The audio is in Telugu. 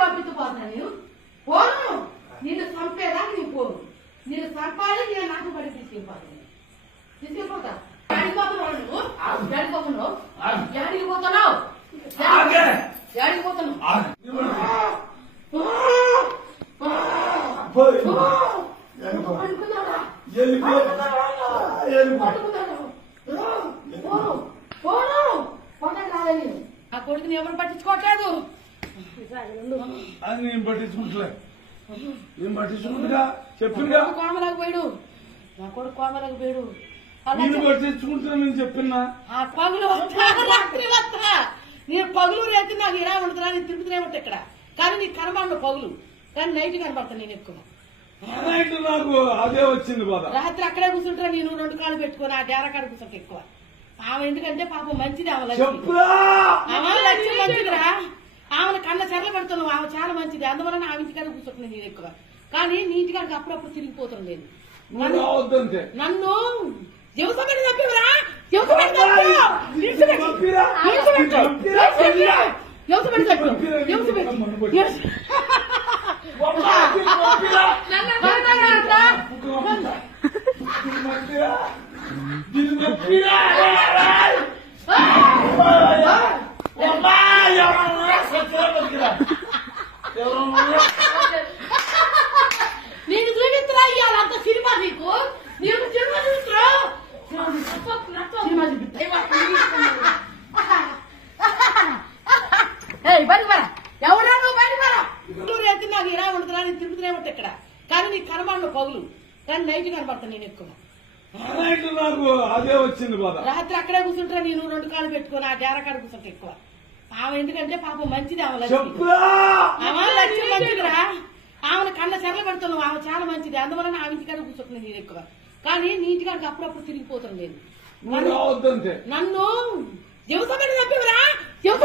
పంపించపోతున్నా నేను పోను. నిన్ను చంపేదాకా నేను పోను. నిన్ను చంపాలి, నేను నాకు పడి తీసుకెళ్ళిపోతా. డాడీ పోతున్నావు నువ్వు? డాడీ పోతున్నావు? డాడీకి పోతున్నావు? డాడీకి పోతున్నావు? ఆ కొడుకుని ఎవరు పట్టించుకోవట్లేదు. అది నేను పట్టించుకుంటలే. నేను పట్టించుకుంటుగా చెప్పిందిగా. కోమలకు పోయాడు, నా కొడుకు కోమలకు పోయాడు. నేను పట్టించుకుంటున్నా, నేను చెప్పినా. ఆ పగులు వస్తా, రాత్రి వస్తా. నేను పగులు రేతి నాకు ఇలా ఉంటుందా, నేను తిరుగుతూనే ఉంటా ఇక్కడ. కానీ నీకు కనబడు పగులు, కానీ నైట్ కనబడతాను నేను ఎక్కువ. నాకు అదే వచ్చింది బాధ. రాత్రి అక్కడే కూర్చుంటా నేను, 2 కాళ్ళు పెట్టుకుని ఆ డేరా కాడ కూర్చుంటా ఎక్కువ. ఆమె ఎందుకంటే పాపం మంచిది, ఆమె లక్ష్యం మంచిదిరా. ఆమెను కళ్ళ చెరలు పెడుతున్నావు, ఆమె చాలా మంచిది. అందువల్ల ఆమె ఇంటికాడ కూర్చుంటున్నాను నేను ఎక్కువ. కానీ నీ ఇంటికాడికి అప్పుడప్పుడు తిరిగిపోతాను నేను. నన్ను జీవసమని తప్పివరా? నేను చూపిస్తున్నా ఇవాళంత సినిమా నీకు. నీకు సినిమా చూస్తున్నా ఎవరా నువ్వు బయట నాకు ఇలా ఉంటుందా, నేను తిరుగుతూనే ఉంటా ఇక్కడ. కానీ నీకు కనబడిన పగులు, కానీ నైట్ కనబడతాను నేను ఎక్కువ. నాకు అదే వచ్చింది బాధ. రాత్రి అక్కడే కూర్చుంటా నేను, 2 కాళ్ళు పెట్టుకుని ఆ డేరా కాడ కూర్చుంటా ఎక్కువ. ఆమె ఎందుకంటే పాపం మంచిది, ఆమె లక్ష్యం మంచిదిరా. ఆమెను కళ్ళ చెరలు పెడుతున్నావు, ఆమె చాలా మంచిది. అందువల్ల ఆమె ఇంటికాడ కూర్చుంటున్నాను నేను ఎక్కువ. కానీ నీ ఇంటికాడికి అప్పుడప్పుడు తిరిగిపోతాను నేను. నన్ను జీవసమని తప్పివరా? ఎవరు